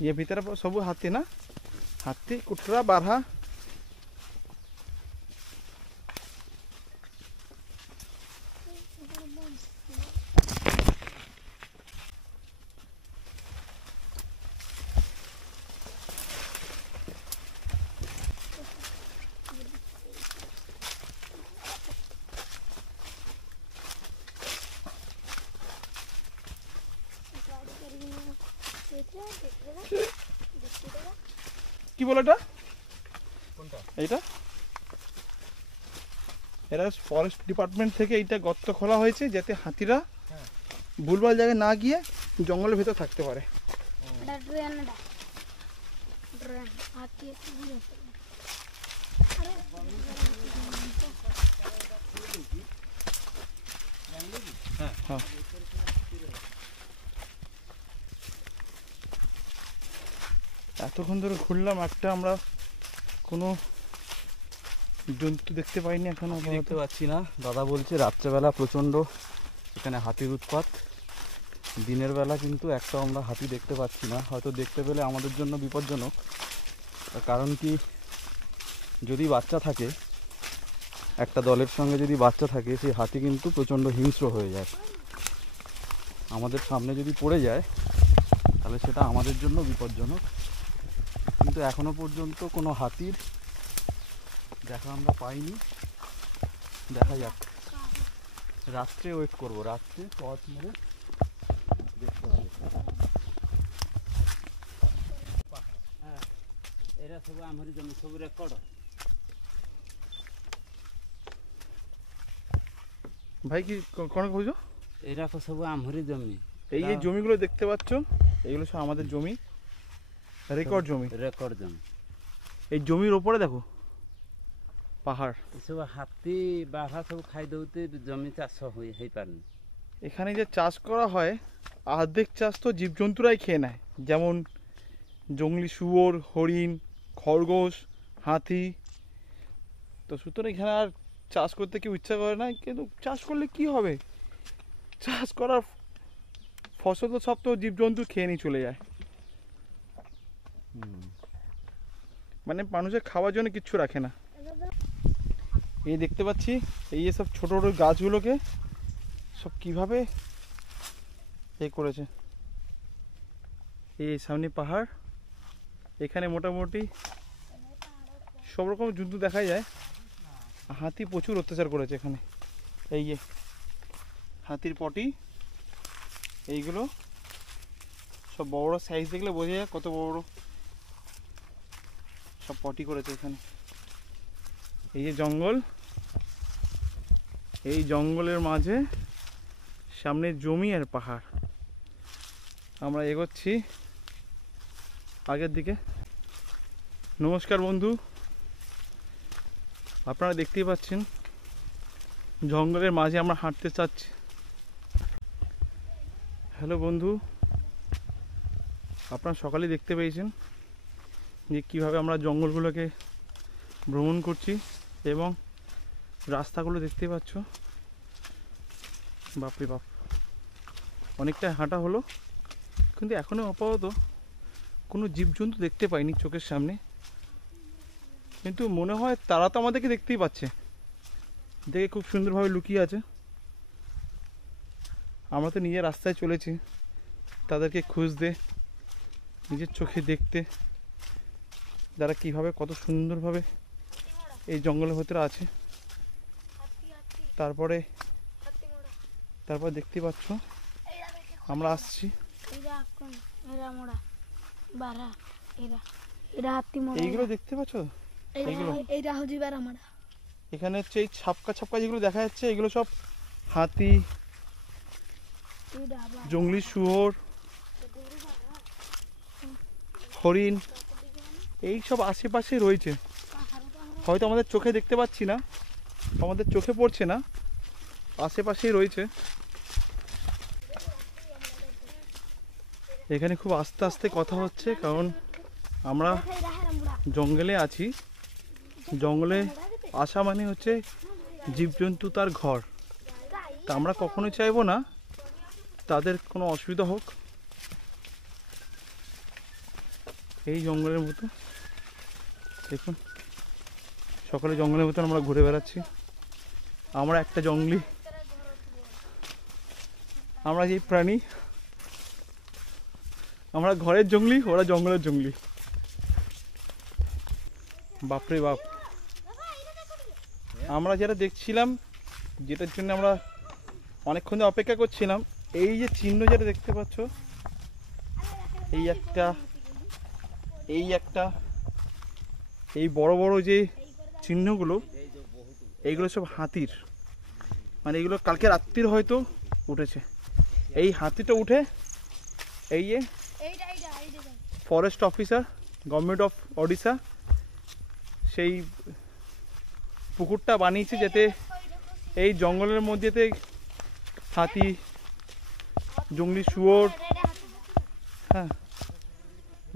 ये भीतर सब हाथी ना हाथी कुटरा बारहा কি বলে এটা কোনটা এইটা এরা ফরেস্ট ডিপার্টমেন্ট থেকে এইটা গর্ত খোলা হয়েছে যাতে হাতিরা ভুলভাল জায়গায় না গিয়ে জঙ্গলের ভিতর থাকতে পারে। এটা ড্রেন ড্রেন হাতি হ্যাঁ এতক্ষণ ধরে ঘুরলাম একটা আমরা কোনো জন্তু দেখতে পাইনি এখনো দেখতে পাচ্ছি না। দাদা বলছে রাত্রেবেলা প্রচণ্ড এখানে হাতির উৎপাত, দিনের বেলা কিন্তু একটাও আমরা হাতি দেখতে পাচ্ছি না। হয়তো দেখতে পেলে আমাদের জন্য বিপজ্জনক, কারণ কি যদি বাচ্চা থাকে, একটা দলের সঙ্গে যদি বাচ্চা থাকে সেই হাতি কিন্তু প্রচণ্ড হিংস্র হয়ে যায়। আমাদের সামনে যদি পড়ে যায় তাহলে সেটা আমাদের জন্য বিপজ্জনক। কিন্তু এখনো পর্যন্ত কোনো হাতির দেখা আমরা পাইনি। দেখা যাক, রাত্রে ওয়েট করবো, রাত্রে টর্চ মেরে দেখতে হবে। এরা সব আমারই জমি, সব রেকর্ড। ভাই কি কোন কইছো? এরা সব আমারই জমি। এই যে জমিগুলো দেখতে পাচ্ছ এগুলো সব আমাদের জমি, রেকর্ড জমি, রেকর্ড জমি। এই জমির উপরে দেখো পাহাড়, এসব হাতি বাঘা সব খাই দৌতে জমি চাষ হয়ে পারেনি। এখানে যে চাষ করা হয় অর্ধেক চাষ তো জীবজন্তুরাই খেয়ে নেয়, যেমন জংলি শুয়োর, হরিণ, খরগোশ, হাতি। তো সুতরাং এখানে আর চাষ করতে কেউ ইচ্ছা করে না। কিন্তু চাষ করলে কি হবে, চাষ করার ফসল তো সব তো জীবজন্তু খেয়ে নিয়ে চলে যায়, মানে মানুষের খাওয়ার জন্য কিচ্ছু রাখে না। এই দেখতে পাচ্ছি এই সব ছোট ছোট গাছগুলোকে সব কিভাবে এ করেছে। এই সামনে পাহাড়, এখানে মোটামুটি সব রকম জন্তু দেখা যায়। হাতি প্রচুর অত্যাচার করেছে এখানে। এই যে হাতির পটি, এইগুলো সব বড় বড় সাইজ দেখলে বোঝা যায় কত বড় বড় সব পটি করেছে এখানে। এই যে জঙ্গল, এই জঙ্গলের মাঝে সামনে জমি আর পাহাড়। আমরা এগোচ্ছি আগের দিকে। নমস্কার বন্ধু, আপনারা দেখতেই পাচ্ছেন জঙ্গলের মাঝে আমরা হাঁটতে চাচ্ছি। হ্যালো বন্ধু, আপনারা সকালে দেখতে পেয়েছেন যে কীভাবে আমরা জঙ্গলগুলোকে ভ্রমণ করছি এবং রাস্তাগুলো দেখতে পাচ্ছ। বাপরে বাপ, অনেকটা হাঁটা হলো, কিন্তু এখনও আপাতত কোনো জীবজন্তু দেখতে পাইনি চোখের সামনে। কিন্তু মনে হয় তারা তো আমাদেরকে দেখতেই পাচ্ছে, দেখে খুব সুন্দরভাবে লুকিয়ে আছে। আমরা তো নিজের রাস্তায় চলেছি তাদেরকে খুঁজতে, নিজের চোখে দেখতে যারা কিভাবে কত সুন্দরভাবে এই জঙ্গলের ভেতরে আছে। তারপরে দেখতে পাচ্ছ আমরা আসছি। এইগুলো দেখতে পাচ্ছ, এখানে হচ্ছে এই ছাপকা ছাপকা যেগুলো দেখা যাচ্ছে এগুলো সব হাতি, জংলি শুয়োর, হরিণ, এই সব আশেপাশে রয়েছে। হয়তো আমাদের চোখে দেখতে পাচ্ছি না, আমাদের চোখে পড়ছে না, আশেপাশেই রয়েছে। এখানে খুব আস্তে আস্তে কথা হচ্ছে, কারণ আমরা জঙ্গলে আছি। জঙ্গলে আসা মানে হচ্ছে জীবজন্তু তার ঘর, তা আমরা কখনোই চাইবো না তাদের কোনো অসুবিধা হোক। এই জঙ্গলের মতো দেখুন, সকালে জঙ্গলের মতন আমরা ঘুরে বেড়াচ্ছি। আমরা একটা জঙ্গলি, আমরা যে প্রাণী, আমরা ঘরের জঙ্গলি, ওরা জঙ্গলের জঙ্গলি। বাপরে বাপ, আমরা যেটা দেখছিলাম, যেটার জন্য আমরা অনেকক্ষণ ধরে অপেক্ষা করছিলাম, এই যে চিহ্ন যেটা দেখতে পাচ্ছ, এই একটা, এই একটা, এই বড় বড় যে চিহ্নগুলো, এইগুলো সব হাতির, মানে এগুলো কালকে রাত্রির হয়তো উঠেছে। এই হাতিটা উঠে এই যে forest officer, government of Odisha সেই পুকুরটা বানিয়েছে যাতে এই জঙ্গলের মধ্যেতে হাতি, জঙ্গলি শুয়োর, হ্যাঁ,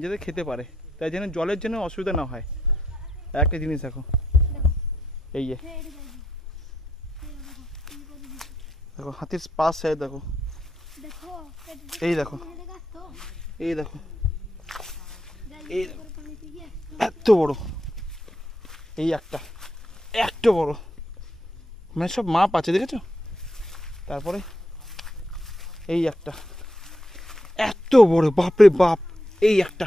যাতে খেতে পারে, তাই জন্য জলের জন্য অসুবিধা না হয়। একটা জিনিস দেখো, এই যে দেখো হাতির পাশ সাইড দেখো, এই দেখো, এই দেখো, এই এত বড়, এই একটা এত বড়, মানে সব মাপ আছে দেখেছো। তারপরে এই একটা এত বড়, বাপরে বাপ, এই একটা,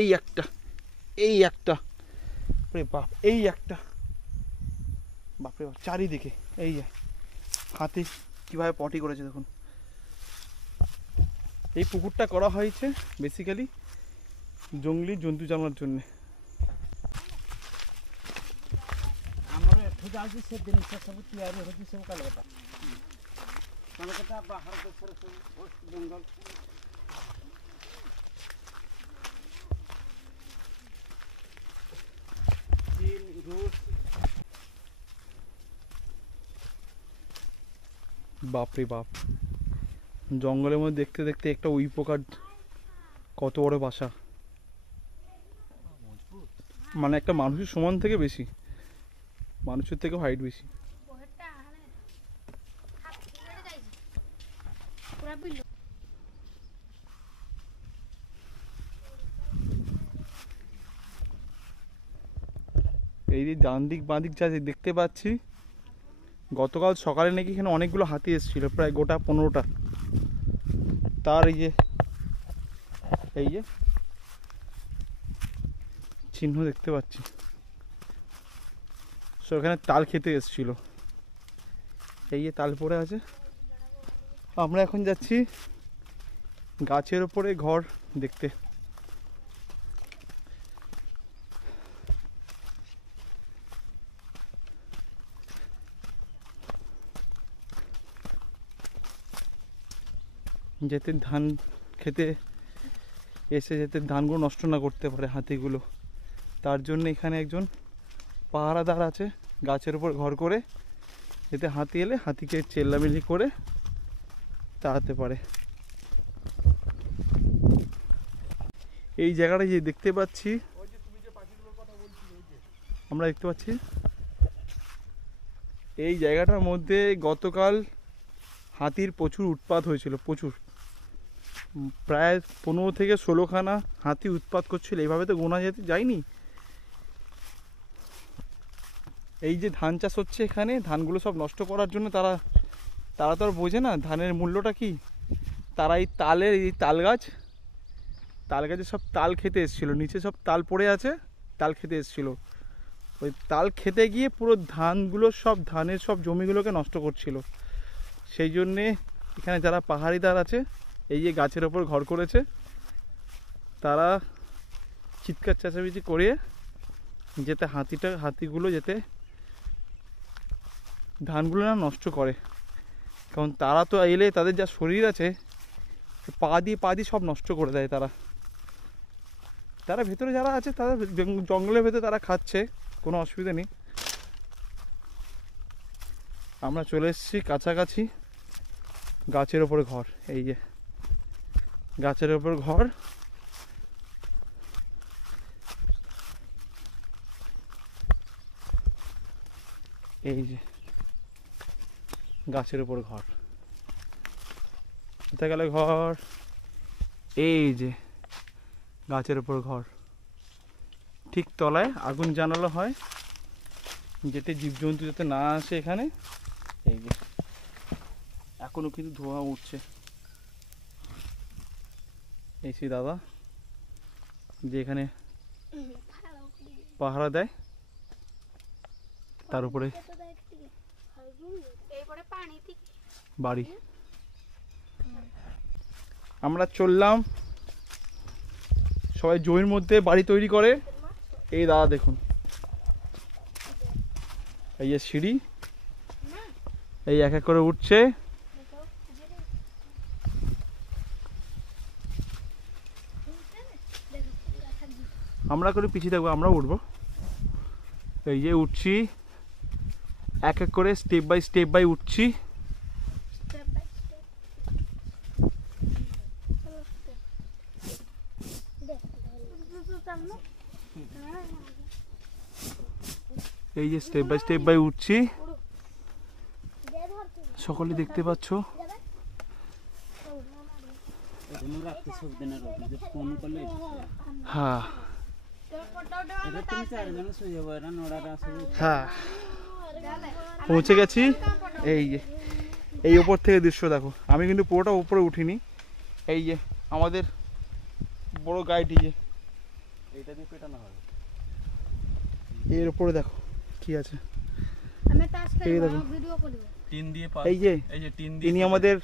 এই একটা, এই একটা, বাপ, এই একটা, বাপরে বাপ, চারিদিকে এই যে হাতি কিভাবে পটি করেছে দেখুন। এই পুকুরটা করা হয়েছে বেসিক্যালি জঙ্গলি জন্তু জানার জন্য। ଆମର ଏଠୁ ଯାଉଛି ସେ ଜିନିଷ ସବୁ ତିଆରି ହେଉଛି ସବୁ କାଲକାଟା, କାଲକାଟା ବାହାର ଦେଶରେ ସବୁ ୱେଷ୍ଟ ବେଙ୍ଗଲ। চীন, রুশ। বাপরে বাপ, জঙ্গলের মধ্যে দেখতে দেখতে একটা উই পোকার কত বড় বাসা, মানে একটা মানুষের সমান থেকে বেশি, মানুষের থেকে হাইট বেশি। এই যে ডান দিক বাঁ দিক যা দেখতে পাচ্ছি, গতকাল সকালে নাকি এখানে অনেকগুলো হাতি এসেছিল, প্রায় গোটা 15টা। তার এই যে চিহ্ন দেখতে পাচ্ছি, ওখানে তাল খেতে এসেছিল, এই যে তাল পড়ে আছে। আমরা এখন যাচ্ছি গাছের ওপরে ঘর দেখতে। যাতে ধান খেতে এসে যাতে ধানগুলো নষ্ট না করতে পারে হাতিগুলো, তার জন্য এখানে একজন পাহারাদার আছে গাছের উপর ঘর করে, যাতে হাতি এলে হাতিকে চেল্লামিল্লি করে তাড়াতে পারে। এই জায়গাটা যে দেখতে পাচ্ছি, আমরা দেখতে পাচ্ছি এই জায়গাটার মধ্যে গতকাল হাতির প্রচুর উৎপাত হয়েছিল, প্রচুর, প্রায় 15 থেকে 16খানা হাতি উৎপাত করছিল, এইভাবে তো গোনা যেতে যায়নি। এই যে ধান চাষ হচ্ছে এখানে, ধানগুলো সব নষ্ট করার জন্য তারা তো আর বোঝে না ধানের মূল্যটা কি। তারা এই তালের, এই তাল গাছে সব তাল খেতে এসেছিলো, নিচে সব তাল পড়ে আছে, তাল খেতে এসেছিলো, ওই তাল খেতে গিয়ে পুরো ধানগুলো সব, ধানের সব জমিগুলোকে নষ্ট করছিল। সেই জন্যে এখানে যারা পাহাড়িদার আছে, এই যে গাছের ওপর ঘর করেছে, তারা চিৎকার চেঁচামেচি করে যাতে হাতিগুলো যাতে ধানগুলো না নষ্ট করে, কারণ তারা তো এলে তাদের যা শরীর আছে, পা দিয়ে সব নষ্ট করে দেয়। তারা ভেতরে যারা আছে, তারা জঙ্গলের ভেতরে তারা খাচ্ছে, কোনো অসুবিধা নেই। আমরা চলে এসেছি কাছাকাছি, গাছের ওপরে ঘর, এই যে গাছের ওপর ঘর, এই যে গাছের উপর ঘর, কোথায় গেল ঘর, এই যে গাছের উপর ঘর, ঠিক তলায় আগুন জানালো হয় যাতে জীবজন্তু যাতে না আসে এখানে। এই যে এখনো কিন্তু ধোঁয়া উঠছে। এই সেই দাদা যে এখানে পাহারা দেয়, তার উপরে বাড়ি। আমরা চললাম, সবাই জমির মধ্যে বাড়ি তৈরি করে। এই দাদা দেখুন, এই যে সিঁড়ি, এই এক এক করে উঠছে। আমরা করে পিছিয়ে থাকবো, আমরাও উঠবো। এই যে উঠছি, এক এক করে স্টেপ বাই উঠছি। এই যে স্টেপ বাই উঠছি, সকলে দেখতে পাচ্ছ। রাখতে সব দিনের ফোন করলে হ্যাঁ এটা 3-4 জন শুয়ে যাবো, এরা নড়ারা আসবে। হ্যাঁ পৌঁছে গেছি। এই যে এই ওপর থেকে দৃশ্য দেখো, আমি কিন্তু পুরোটা উপরে উঠিনি। এই যে আমাদের বড় গাইড, এই যে এইটা দিয়ে পেটানো হবে। এর উপরে দেখো কি আছে। আমি টাচ এই করি দেখো। ভিডিও করব। টিন দিয়ে এই যে এই যে টিন দিয়ে ইনি আমাদের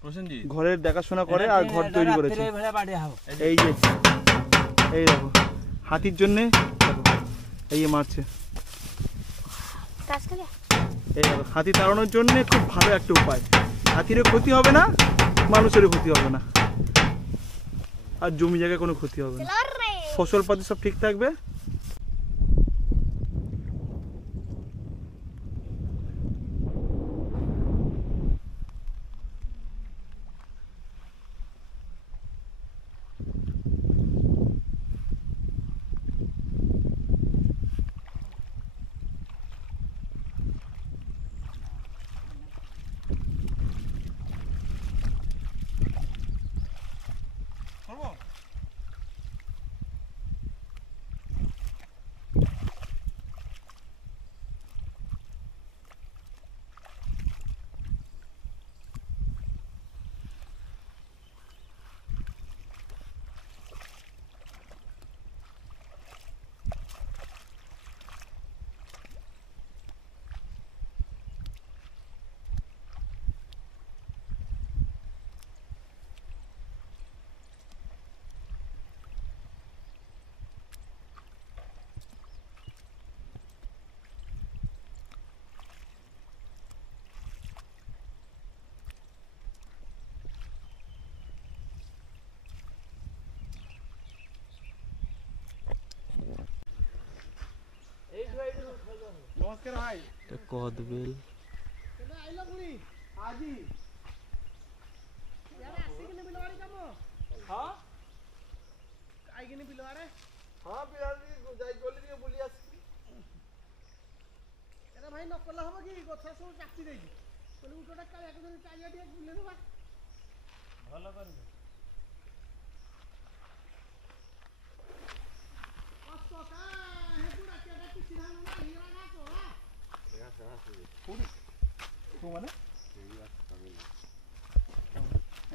প্রসেনজিৎ ঘরের দেখাশোনা করে আর ঘর তৈরি করেছে। এই যে এই দেখো হাতির জন্যে দেখো, এই যে মারছে। টাচ করি এই দেখো হাতি তাড়ানোর জন্য খুব ভালো একটা উপায়। হাতিরও ক্ষতি হবে না, মানুষেরও ক্ষতি হবে না, আর জমি জায়গায় কোনো ক্ষতি হবে না, ফসলপাতি সব ঠিক থাকবে। নমস্কার ভাই। এটা কদবেল। ভাই নকলা হবে কি কথা সব চাকরি দেই বলে উটোটা কাল একজন চালিয়ে দিয়ে বুলে দেবা ভালো করবে।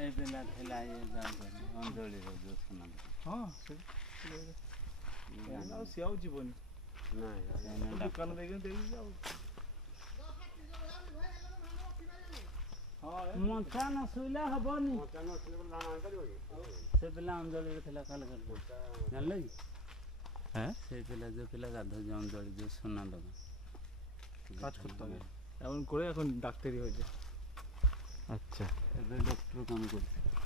এই বেলা ঠেলা অঞ্জলি শোনা হ্যাঁ সেও জীবনী দোকানে দেখে দেখি যাও। মশা ন শুইলে হবনি, ସେ ପିଲା ଅଞ୍ଜଳିରେ ଥିଲା କାଲି ଜାଣିଲେ କି? হ্যাঁ সেই ପିଲା যে ପିଲା ଗାଧୋଉଛି ଅଞ୍ଜଳି ଯୋଉ সোনা লগা কাজ করতে হবে এমন করে এখন ডাক্তারি হয়েছে। আচ্ছা ଏବେ ଡକ୍ଟର କାମ କରୁଛି।